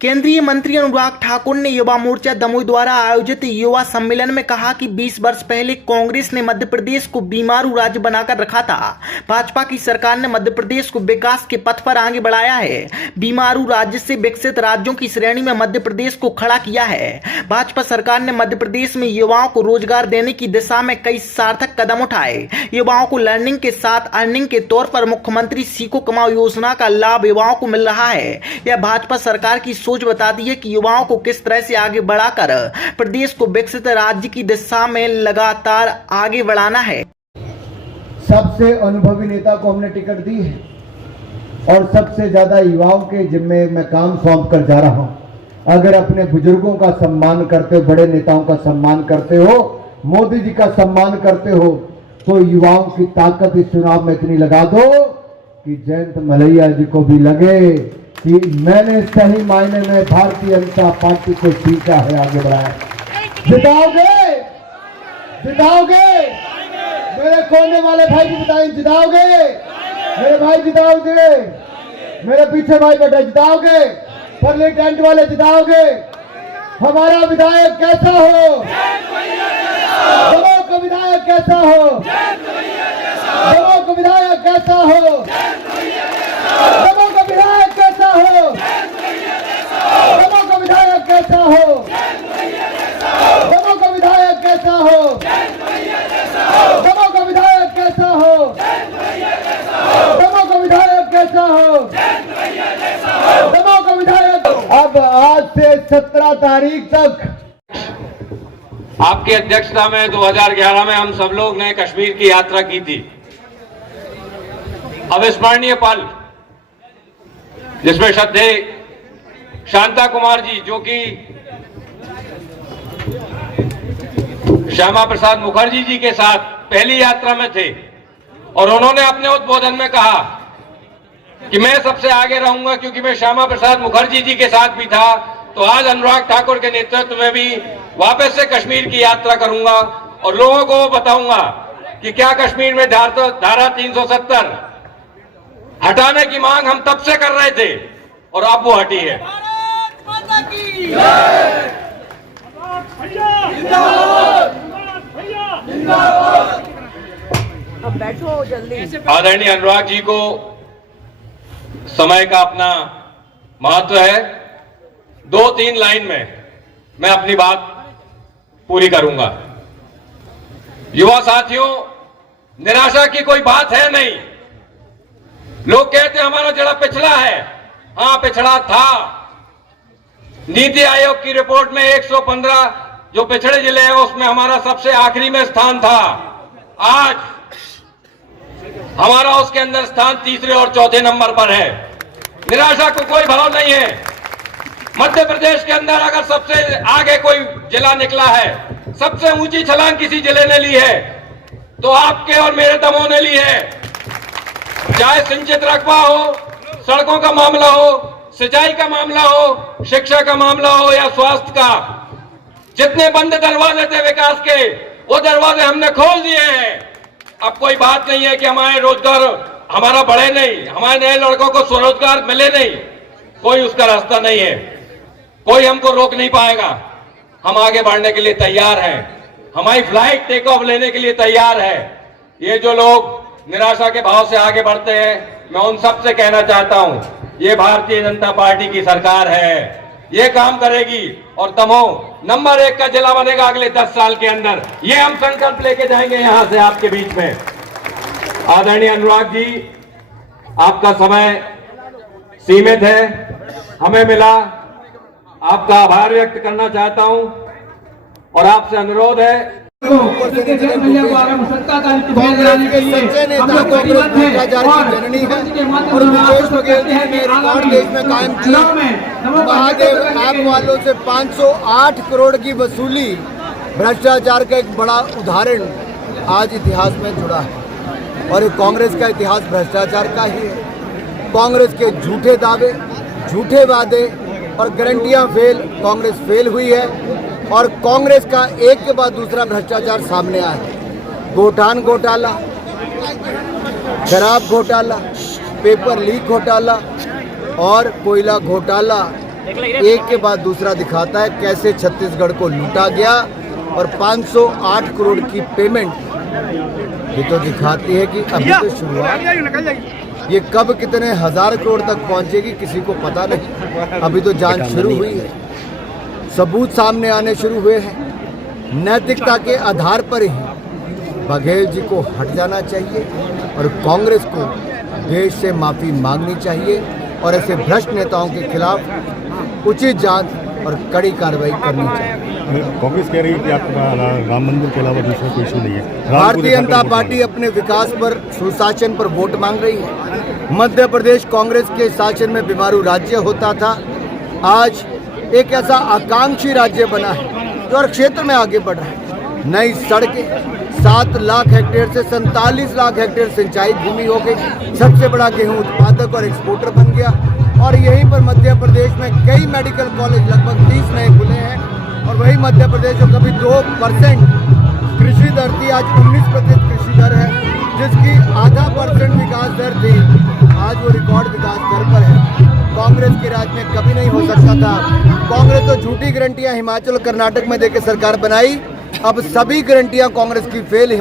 केंद्रीय मंत्री अनुराग ठाकुर ने युवा मोर्चा दमोह द्वारा आयोजित युवा सम्मेलन में कहा कि 20 वर्ष पहले कांग्रेस ने मध्य प्रदेश को बीमारू राज्य बनाकर रखा था। भाजपा की सरकार ने मध्य प्रदेश को विकास के पथ पर आगे बढ़ाया है। बीमारू राज्य से विकसित राज्यों की श्रेणी में मध्य प्रदेश को खड़ा किया है। भाजपा सरकार ने मध्य प्रदेश में युवाओं को रोजगार देने की दिशा में कई सार्थक कदम उठाए। युवाओं को लर्निंग के साथ अर्निंग के तौर पर मुख्यमंत्री सीखो कमाओ योजना का लाभ युवाओं को मिल रहा है। यह भाजपा सरकार की सोच बताती है कि युवाओं को किस तरह से आगे बढ़ाकर प्रदेश को विकसित राज्य की दिशा में लगातार आगे बढ़ाना है। सबसे अनुभवी नेता को हमने टिकट दी है और सबसे ज्यादा युवाओं के जिम्मे मैं काम सौंप कर जा रहा हूं। अगर अपने बुजुर्गों का सम्मान करते हो, बड़े नेताओं का सम्मान करते हो, मोदी जी का सम्मान करते हो, तो युवाओं की ताकत इस चुनाव में इतनी लगा दो कि जयंत मलैया जी को भी लगे कि मैंने सही मायने में भारतीय जनता पार्टी को सीखा है, आगे बढ़ाया। जिताओगे, जिताओगे, मेरे कोने वाले भाई जी बताएं, जिताओगे मेरे भाई, जिताओगे मेरे पीछे भाई बेटा, जिताओगे परले टेंट वाले, जिताओगे। हमारा विधायक कैसा हो, दमोह का विधायक कैसा हो, दमोह का विधायक कैसा हो, दमोह का विधायक कैसा हो, दमोह का विधायक कैसा हो, दमोह का विधायक कैसा हो, दमोह का विधायक कैसा हो, दमोह का विधायक कैसा हो, दमोह का विधायक। अब आज से 17 तारीख तक आपकी अध्यक्षता में 2011 में हम सब लोग ने कश्मीर की यात्रा की थी। अविस्मरणीय पल जिसमें श्रद्धेय शांता कुमार जी, जो कि श्यामा प्रसाद मुखर्जी जी के साथ पहली यात्रा में थे, और उन्होंने अपने उद्बोधन में कहा कि मैं सबसे आगे रहूंगा क्योंकि मैं श्यामा प्रसाद मुखर्जी जी के साथ भी था। तो आज अनुराग ठाकुर के नेतृत्व में भी वापस से कश्मीर की यात्रा करूंगा और लोगों को बताऊंगा कि क्या कश्मीर में धारा 370 हटाने की मांग हम तब से कर रहे थे और अब वो हटी है। अब बैठो जल्दी। आदरणीय अनुराग जी को समय का अपना महत्व है। 2-3 लाइन में मैं अपनी बात पूरी करूंगा। युवा साथियों, निराशा की कोई बात है नहीं। लोग कहते हैं हमारा जिला पिछड़ा है। हां, पिछड़ा था। नीति आयोग की रिपोर्ट में 115 जो पिछड़े जिले हैं उसमें हमारा सबसे आखिरी में स्थान था। आज हमारा उसके अंदर स्थान तीसरे और चौथे नंबर पर है। निराशा को कोई भाव नहीं है। मध्य प्रदेश के अंदर अगर सबसे आगे कोई जिला निकला है, सबसे ऊंची छलांग किसी जिले ने ली है, तो आपके और मेरे दमोह ने ली है। चाहे सिंचित रकबा हो, सड़कों का मामला हो, सिंचाई का मामला हो, शिक्षा का मामला हो या स्वास्थ्य का, जितने बंद दरवाजे थे विकास के, वो दरवाजे हमने खोल दिए हैं। अब कोई बात नहीं है कि हमारे रोजगार हमारा बढ़े नहीं, हमारे नए लड़कों को स्वरोजगार मिले नहीं। कोई उसका रास्ता नहीं है, कोई हमको रोक नहीं पाएगा। हम आगे बढ़ने के लिए तैयार हैं। हमारी फ्लाइट टेक ऑफ लेने के लिए तैयार है। ये जो लोग निराशा के भाव से आगे बढ़ते हैं, मैं उन सब से कहना चाहता हूं, ये भारतीय जनता पार्टी की सरकार है, ये काम करेगी और दमोह नंबर 1 का जिला बनेगा अगले 10 साल के अंदर। ये हम संकल्प लेके जाएंगे यहां से आपके बीच में। आदरणीय अनुराग जी, आपका समय सीमित है, हमें मिला, आपका आभार व्यक्त करना चाहता हूं और आपसे अनुरोध है कांग्रेस के सच्चे नेता को भ्रष्टाचार की जननी है और विशेष बघेल जी ने रिकॉर्ड देश में कायम किया। महादेव ऐप वालों से 508 करोड़ की वसूली, भ्रष्टाचार का एक बड़ा उदाहरण आज इतिहास में जुड़ा है और कांग्रेस का इतिहास भ्रष्टाचार का ही है। कांग्रेस के झूठे दावे, झूठे वादे और गारंटियां फेल, कांग्रेस फेल हुई है और कांग्रेस का एक के बाद दूसरा भ्रष्टाचार सामने आया है। गोठान घोटाला, शराब घोटाला, पेपर लीक घोटाला और कोयला घोटाला एक के बाद दूसरा दिखाता है कैसे छत्तीसगढ़ को लूटा गया और 508 करोड़ की पेमेंट ये तो दिखाती है कि अभी तो शुरुआत, ये कब कितने हजार करोड़ तक पहुंचेगी किसी को पता नहीं। अभी तो जांच शुरू हुई है, सबूत सामने आने शुरू हुए हैं। नैतिकता के आधार पर ही बघेल जी को हट जाना चाहिए और कांग्रेस को देश से माफी मांगनी चाहिए और ऐसे भ्रष्ट नेताओं के खिलाफ उचित जांच और कड़ी कार्रवाई करनी चाहिए। कांग्रेस कह रही है कि आपका राम मंदिर के अलावा दूसरा कोई इशू नहीं है। भारतीय जनता पार्टी अपने विकास पर, सुशासन पर वोट मांग रही है। मध्य प्रदेश कांग्रेस के शासन में बीमारू राज्य होता था, आज एक ऐसा आकांक्षी राज्य बना है जो हर क्षेत्र में आगे बढ़ रहा है। नई सड़कें, 7 लाख हेक्टेयर से 47 लाख हेक्टेयर सिंचाई भूमि हो गई, सबसे बड़ा गेहूं उत्पादक और एक्सपोर्टर बन गया। और यहीं पर मध्य प्रदेश में कई मेडिकल कॉलेज लगभग 30 नए खुले हैं और वही मध्य प्रदेश जो कभी 2% कृषि दर थी, आज 19% कृषि दर है, जिसकी आधा % विकास दर थी, आज वो रिकॉर्ड विकास दर पर है। कांग्रेस के राज में कभी नहीं हो सकता था। कांग्रेस तो झूठी गारंटियां हिमाचल और कर्नाटक में देकर सरकार बनाई, अब सभी गारंटियां कांग्रेस की फेल।